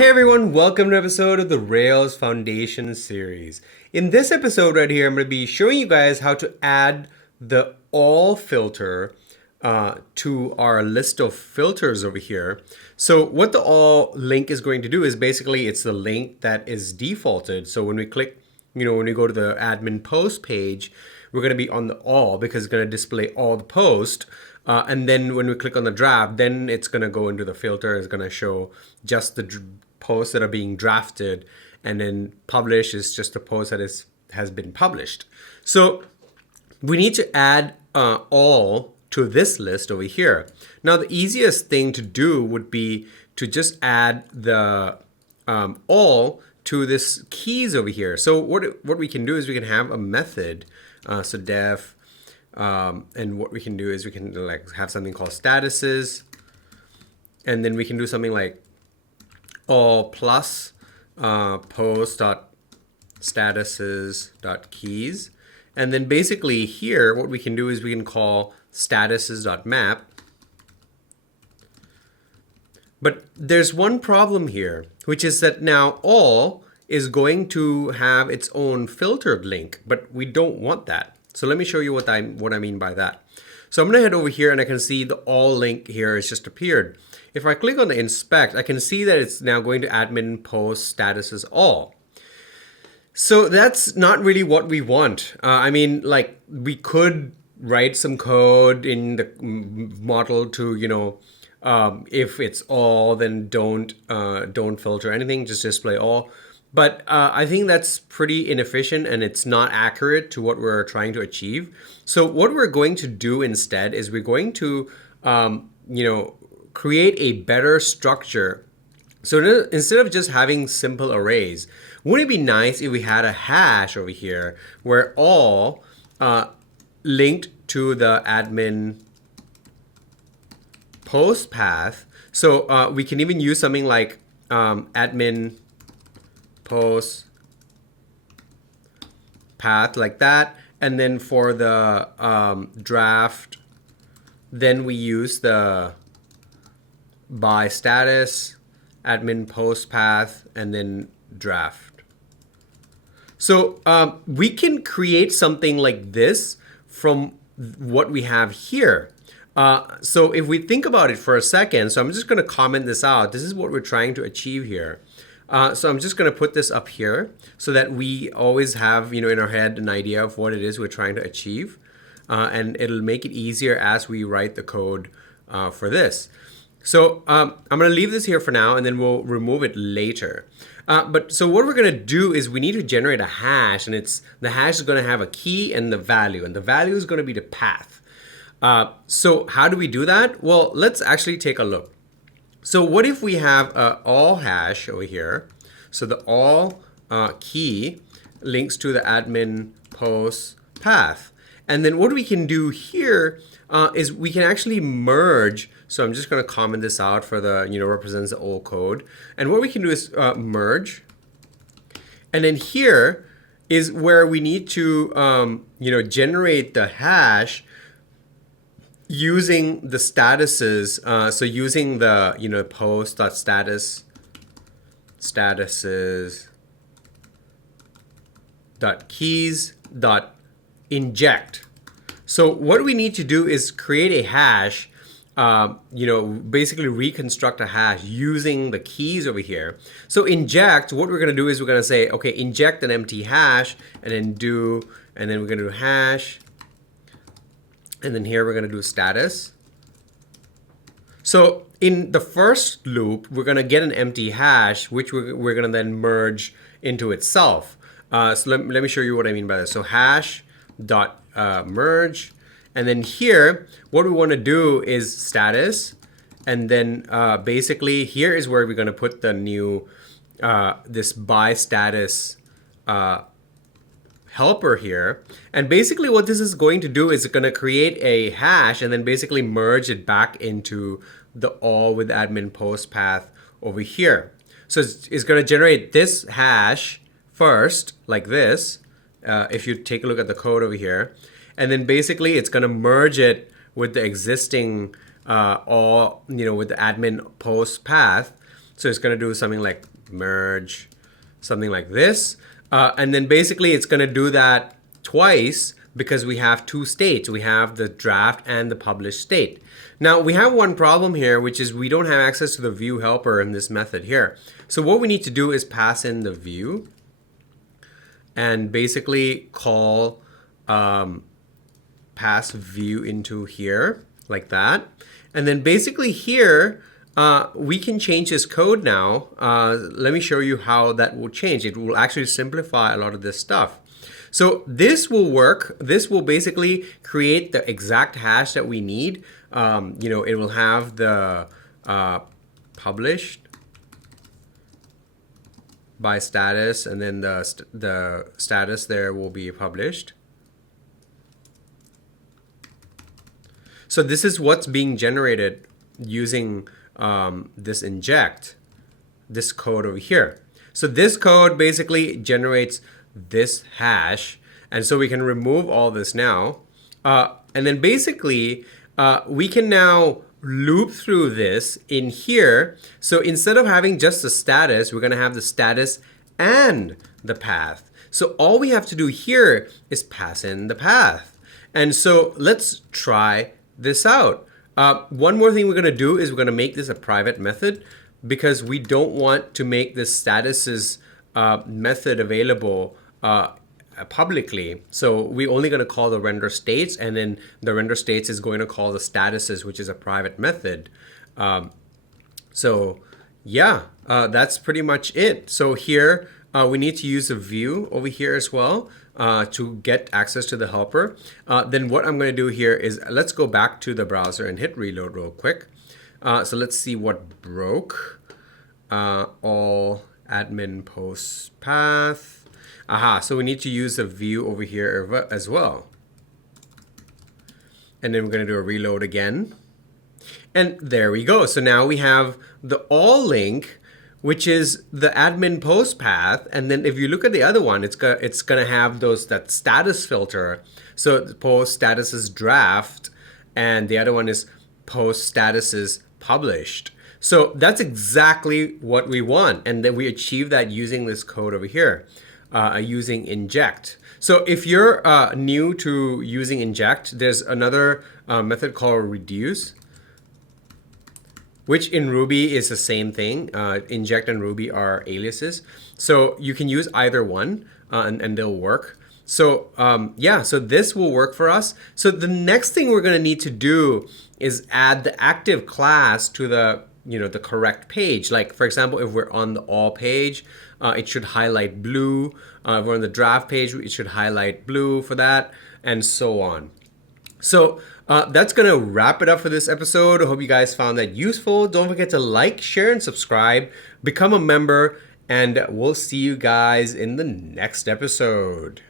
Hey everyone, welcome to an episode of the Rails Foundation series. In this episode right here, I'm going to be showing you guys how to add the all filter to our list of filters over here. So what the all link is going to do is basically it's the link that is defaulted. So when we click, when we go to the admin post page, we're going to be on the all because it's going to display all the post. And then when we click on the draft, then it's going to go into the filter. It's going to show just the posts that are being drafted, and then publish is just the post that has been published. So we need to add all to this list over here. Now the easiest thing to do would be to just add the all to this keys over here. So what we can do is we can have a method, so def, and what we can do is we can like have something called statuses, and then we can do something like all plus post dot statuses dot keys, and then basically here what we can do is we can call statuses dot map. But there's one problem here, which is that now all is going to have its own filtered link, but we don't want that. So let me show you what I mean by that. So I'm going to head over here and I can see the all link here has just appeared. If I click on the inspect, I can see that it's now going to admin post statuses all. So that's not really what we want. I mean, like we could write some code in the model to, if it's all, then don't filter anything, just display all. But I think that's pretty inefficient and it's not accurate to what we're trying to achieve. So what we're going to do instead is we're going to, create a better structure. So instead of just having simple arrays, wouldn't it be nice if we had a hash over here where all linked to the admin post path? So we can even use something like admin post path like that, and then for the draft, then we use the by status admin post path and then draft. So we can create something like this from what we have here. So if we think about it for a second, so I'm just going to comment this out. This is what we're trying to achieve here. So I'm just going to put this up here so that we always have, in our head an idea of what it is we're trying to achieve. And it'll make it easier as we write the code for this. So I'm going to leave this here for now, and then we'll remove it later. So what we're going to do is we need to generate a hash, and the hash is going to have a key and the value is going to be the path. So how do we do that? Well, let's actually take a look. So what if we have all hash over here? So the all key links to the admin post path. And then what we can do here is we can actually merge. So I'm just going to comment this out for the, represents the old code. And what we can do is merge. And then here is where we need to, generate the hash using the statuses, so using the post.status statuses dot keys dot inject. So what we need to do is create a hash, basically reconstruct a hash using the keys over here. So inject, what we're going to do is we're going to say, okay, inject an empty hash, and then we're going to do hash. And then here we're going to do status. So in the first loop, we're going to get an empty hash, which we're going to then merge into itself. So let me show you what I mean by this. So hash dot merge. And then here, what we want to do is status. And then basically here is where we're going to put the new, this by status helper here. And basically what this is going to do is it's going to create a hash and then basically merge it back into the all with admin post path over here. So it's going to generate this hash first like this, if you take a look at the code over here. And then basically it's going to merge it with the existing with the admin post path. So it's going to do something like merge, something like this. And then basically it's going to do that twice because we have two states. We have the draft and the published state. Now we have one problem here, which is we don't have access to the view helper in this method here. So what we need to do is pass in the view and basically call pass view into here like that. And then basically here, we can change this code now. Let me show you how that will change. It will actually simplify a lot of this stuff. So this will work. This will basically create the exact hash that we need. It will have the published by status, and then the status there will be published. So this is what's being generated using this inject, this code over here. So this code basically generates this hash, and so we can remove all this now. And then basically we can now loop through this in here. So instead of having just the status, we're going to have the status and the path. So all we have to do here is pass in the path. And so let's try this out. One more thing we're going to do is we're going to make this a private method because we don't want to make this statuses method available publicly. So we're only going to call the render states, and then the render states is going to call the statuses, which is a private method. So yeah, that's pretty much it. So here we need to use a view over here as well to get access to the helper. Then what I'm going to do here is let's go back to the browser and hit reload real quick. So let's see what broke. All admin post path. Aha, so we need to use a view over here as well. And then we're going to do a reload again. And there we go. So now we have the all link, which is the admin post path. And then if you look at the other one, it's going to have that status filter. So post status is draft, and the other one is post status is published. So that's exactly what we want. And then we achieve that using this code over here, using inject. So if you're new to using inject, there's another method called reduce, which in Ruby is the same thing. Inject and Ruby are aliases. So you can use either one and they'll work. So yeah, so this will work for us. So the next thing we're going to need to do is add the active class to the the correct page. Like for example, if we're on the all page, it should highlight blue. If we're on the draft page, it should highlight blue for that, and so on. So that's going to wrap it up for this episode. I hope you guys found that useful. Don't forget to like, share, and subscribe. Become a member, and we'll see you guys in the next episode.